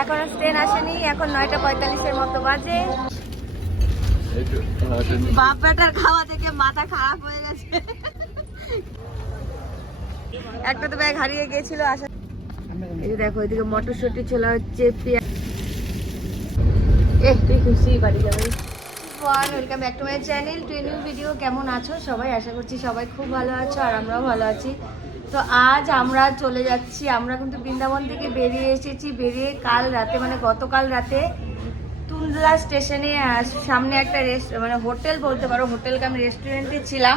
এখনো ট্রেন আসেনি, এখন 9:45-এর মতো বাজে। বাপ বেটার খাওয়া থেকে মাথা খারাপ হয়ে গেছে। একটা তো ব্যাগ হারিয়ে গিয়েছিল আসা। এই দেখো এদিকে মটরশুঁটি ছোলা হচ্ছে, পেঁয়াজ। তুই খুশি বাড়ি যাবে। Welcome back to my channel, two new video. কেমন আছো সবাই? আশা করছি সবাই খুব ভালো আছো, আর আমরাও ভালো আছি। তো আজ আমরা চলে যাচ্ছি, আমরা কিন্তু বৃন্দাবন থেকে বেরিয়ে এসেছি। বেরিয়ে কাল রাতে, মানে গতকাল রাতে টুন্ডলা স্টেশনে সামনে একটা মানে হোটেল বলতে পারো, হোটেল কাম রেস্টুরেন্টে ছিলাম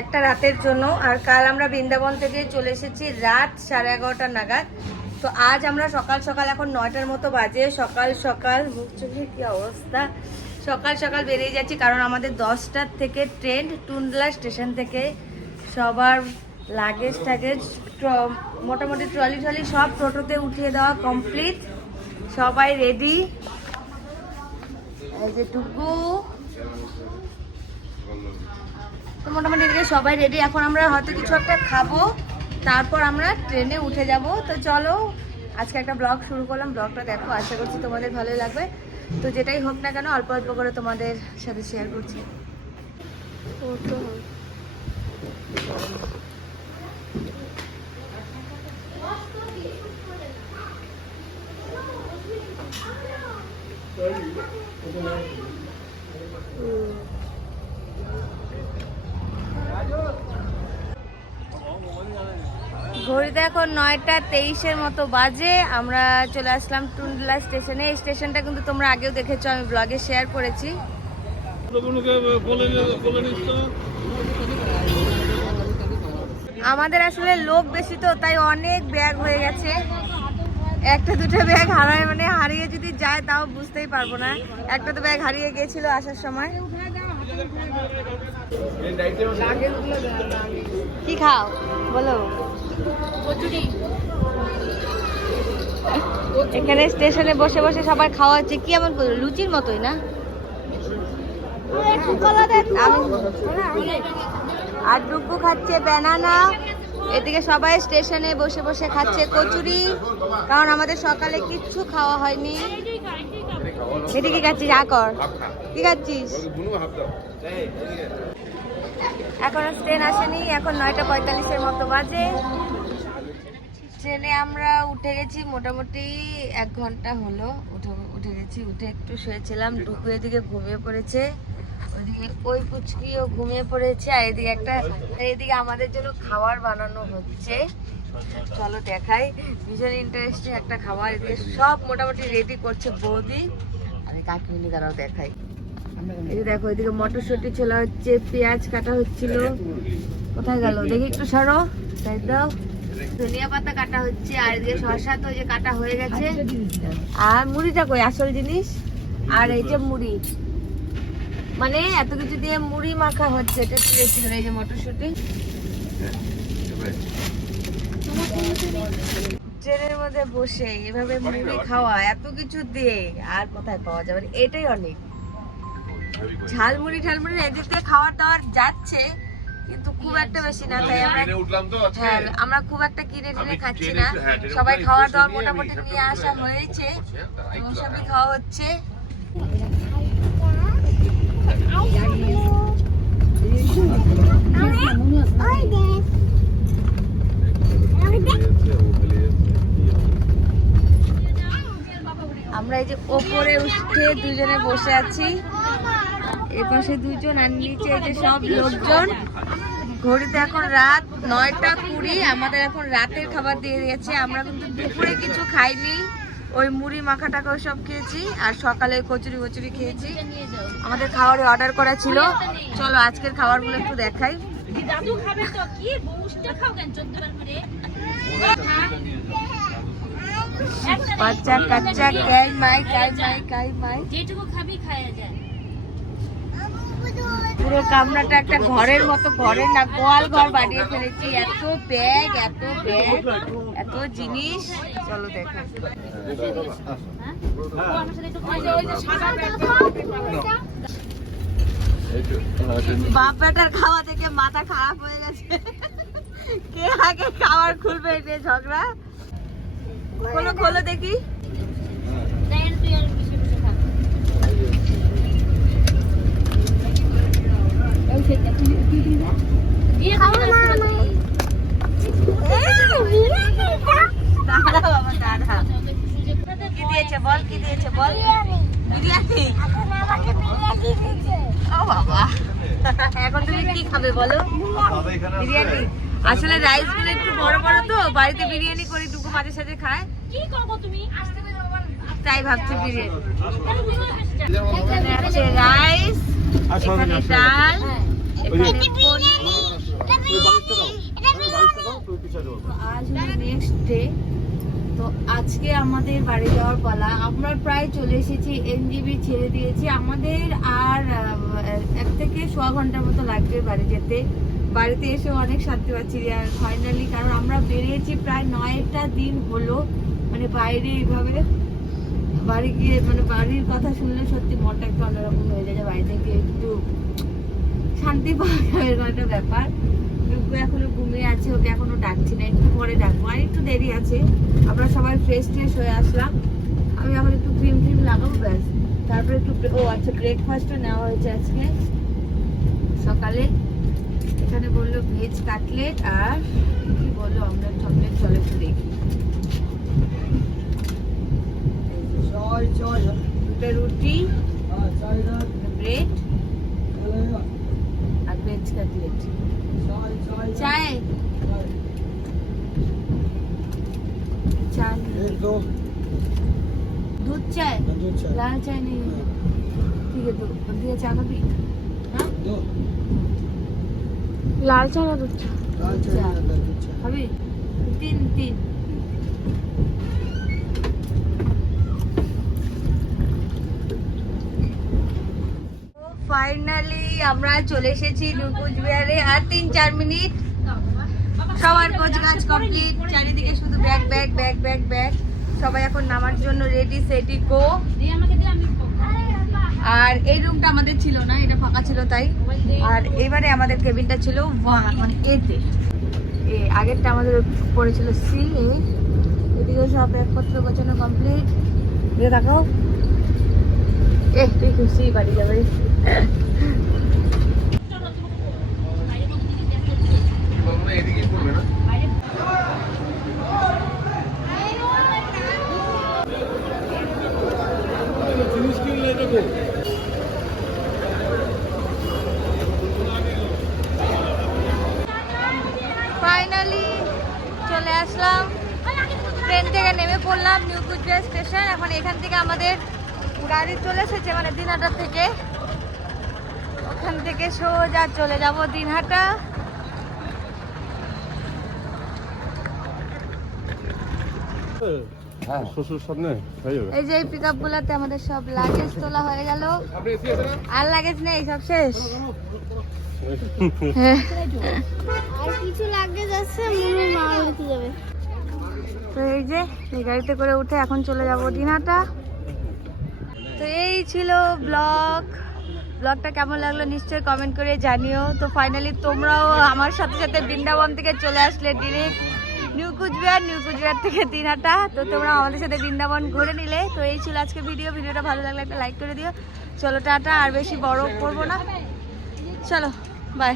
একটা রাতের জন্য। আর কাল আমরা বৃন্দাবন থেকে চলে এসেছি রাত 11:30 নাগাদ। তো আজ আমরা সকাল সকাল, এখন 9টার মতো বাজে, সকাল সকাল মুখ চোখে কি অবস্থা, সকাল সকাল বেরিয়ে যাচ্ছি। কারণ আমাদের 10টার থেকে ট্রেন টুন্ডলা স্টেশন থেকে। সবার লাগেজ টাগেজ মোটামুটি ট্রলি ট্রলি সব টোটোতে উঠিয়ে দেওয়া কমপ্লিট, সবাই রেডি। এই যে টুকু, তো মোটামুটি এদিকে সবাই রেডি। এখন আমরা হয়তো কিছু একটা খাবো, তারপর আমরা ট্রেনে উঠে যাব। তো চলো আজকে একটা ব্লগ শুরু করলাম, ব্লগটা দেখো, আশা করছি তোমাদের ভালোই লাগবে। তো যেটাই হোক না কেন অল্প অল্প করে তোমাদের সাথে শেয়ার করছি। ঘড়িতে এখন 9:23-এর মতো বাজে। আমরা চলে আসলাম টুন্ডলা স্টেশনে। এই স্টেশনটা কিন্তু তোমরা আগেও দেখেছো, আমি ব্লগে শেয়ার করেছি। আমাদের আসলে লোক বেশি তো, তাই অনেক ব্যাগ হয়ে গেছে। একটা দুটো ব্যাগ হারায়, মানে হারিয়ে যদি যায় তাও বুঝতেই পারবো না। একটা তো ব্যাগ হারিয়ে গিয়েছিল আসার সময়। কি খাও বলো? এখানে স্টেশনে বসে বসে সবাই খাওয়া হচ্ছে। কি এমন করলো? লুচির মতোই না? আর ডুগু খাচ্ছে ব্যানানা। এদিকে সবাই স্টেশনে বসে বসে খাচ্ছে কচুরি, কারণ আমাদের সকালে কিচ্ছু খাওয়া হয়নি। এদিকে খাচ্ছিস? আকর কি খাচ্ছিস? এখনো ট্রেন আসেনি, এখন 9:45-এর মতো বাজে। ট্রেনে আমরা উঠে গেছি, মোটামুটি 1 ঘন্টা হলো উঠে গেছি। উঠে একটু শুয়েছিলাম। ডুকু এদিকে ঘুমিয়ে পড়েছে, ওইদিকে ওই পুচকিও ঘুমিয়ে পড়েছে। আর এদিকে আমাদের জন্য খাবার বানানো হচ্ছে। চলো দেখাই, ভীষণ ইন্টারেস্টিং একটা খাবার। এদিকে সব মোটামুটি রেডি করছে বৌদি। আমি কাকিমনি দ্বারাও দেখাই। এই যে দেখো এদিকে মটরশুঁটি ছোলা হচ্ছে, পেঁয়াজ কাটা হচ্ছিল। কোথায় গেল দেখি, একটু সরো, তাই দাও। ধনিয়া পাতা কাটা হচ্ছে, আর এদিকে শসা তো যে কাটা হয়ে গেছে। আর মুড়িটা কই, আসল জিনিস। আর এই যে মুড়ি, মানে এত কিছু দিয়ে মুড়ি মাখা হচ্ছে। এটা ছিল এই যে মটরশুঁটি। ট্রেনের মধ্যে বসে এভাবে মুড়ি খাওয়া, এত কিছু দিয়ে আর কোথায় পাওয়া যাবে? এটাই অনেক। ঝালমুড়ি ঠালমুড়ি এদিক থেকে খাওয়ার দাওয়ার যাচ্ছে, কিন্তু খুব একটা বেশি না। তাই আমরা খুব একটা কিনে টিনে খাচ্ছি না। সবাই খাওয়ার দাওয়ার মোটামুটি নিয়ে আসা হয়েছে, সবই খাওয়া হচ্ছে। আমরা এই যে ওপরে উঠে দুজনে বসে আছি, এপাশে দুজন আর নিচে এই যে সব লোকজন। ঘড়িতে এখন রাত 9:20। আমাদের এখন রাতের খাবার দিয়ে দিয়েছে। আমরা কিন্তু দুপুরে কিছু খাইনি, ওই মুড়ি মাখা টাকা সব খেয়েছি, আর সকালে কচুরি কচুরি খেয়েছি। আমাদের খাবারে অর্ডার করা ছিল। চলো আজকের খাবারগুলো একটু দেখাই। বাচ্চা কাচ্চা কাই মাই কাই মাই কাই মাই, যেটুকু খাবি খাওয়া যায়। পুরো কামরাটা একটা ঘরের মতো, ঘরের না গোয়াল ঘর বানিয়ে ফেলেছি। এত ব্যাগ এত জিনিস। চলো দেখাই। বাপ বেটার খাওয়া থেকে মাথা খারাপ হয়ে গেছে। কে আগে খাবার খুলবে, এটা ঝগড়া। খোলো দেখি। দিয়েছে বল, কি দিয়েছে বল? বিরিয়ানি। ও বাবা, এখন তুমি কি খাবে বলো? বিরিয়ানি। আসলে রাইস গুলো একটু বড় বড় তো, বাড়িতে বিরিয়ানি করি টুকু মাঝে সাথে খায়, তাই ভাবছি বিরিয়ানি। এখানে আছে রাইস, এখানে ডাল, এখানে পনির। আজ নেক্সট ডে, তো আজকে আমাদের বাড়ি যাওয়ার পালা। আমরা প্রায় চলে এসেছি, এনজিবি ছেড়ে দিয়েছি। আমাদের আর 1 থেকে 1.25 ঘন্টার মতো লাগবে বাড়ি যেতে। বাড়িতে এসে অনেক শান্তি পাচ্ছি আর ফাইনালি, কারণ আমরা বেরিয়েছি প্রায় 9টা দিন হলো, মানে বাইরে এইভাবে বাড়ি গিয়ে, মানে বাড়ির কথা শুনলে সত্যি মনটা একটু অন্যরকম হয়ে যায়, যে বাড়ি থেকে একটু শান্তি পাওয়া যায়, এরকম একটা ব্যাপার। এখনো ঘুমিয়ে আছে, ওকে এখনো ডাকছি না, একটু পরে ডাকবো, আর একটু দেরি আছে। আমরা সবাই ফ্রেশ হয়ে আসলাম, আমি এখন একটু ক্রিম লাগাবো ব্যাস, তারপরে একটু আচ্ছা ব্রেকফাস্টও নেওয়া হয়েছে আজকে সকালে। এখানে বললো ভেজ কাটলেট আর কি বললো অমলেট টমলেট, চলো একটু দেখি। দুটো রুটি, ব্রেড আর ভেজ কাটলেট। চায় চা, दूध चाय, लाल चाय नहीं है, ठीक है। तो दिया चाय का भी, हाँ लाल चाय या दूध चाय? लाल चाय अभी 3 ফাইনালি আমরা চলে এসেছি নিউ কুচবিহারে। আর 3-4 মিনিট, সবার কোচ কাজ কমপ্লিট, চারিদিকে শুধু bag bag bag bag bag. সবাই এখন নামার জন্য রেডি সেটি গো। আর এই রুমটা আমাদের ছিল না, এটা ফাঁকা ছিল তাই। আর এবারে আমাদের কেবিনটা ছিল মানে এতে, আগেরটা আমাদের পড়েছিল সি। এদিকে সব ব্যাগপত্র গোছানো কমপ্লিট। দিয়ে দেখাও, তুই খুশি বাড়ি যাবে। ফাইনালি চলে আসলাম, ট্রেন থেকে নেমে পড়লাম নিউ কুচবিহার স্টেশন। এখন এখান থেকে আমাদের গাড়ি চলে এসেছে, মানে দিনহাটা থেকে। ওখান থেকে সোজা চলে যাব দিনহাটা। এই যে পিকআপ গুলাতে আমাদের সব লাগেজ তোলা হয়ে গেল, আর লাগেজ নেই, সব শেষ। আর কিছু লাগেজ আছে, মা উঠতে যাবে। তো এই যে এই গাড়িতে করে উঠে এখন চলে যাব দিনহাটা। তো এই ছিল ব্লগটা কেমন লাগলো নিশ্চয়ই কমেন্ট করে জানিও। তো ফাইনালি তোমরাও আমার সাথে সাথে বৃন্দাবন থেকে চলে আসলে ডিরেক্ট নিউ কুচবিহার থেকে দিনহাটা। তো তোমরা আমাদের সাথে বৃন্দাবন ঘুরে নিলে। তো এই ছিল আজকে ভিডিওটা ভালো লাগলে একটা লাইক করে দিও। চলো টাটা, আর বেশি বড় করবো না, চলো বাই।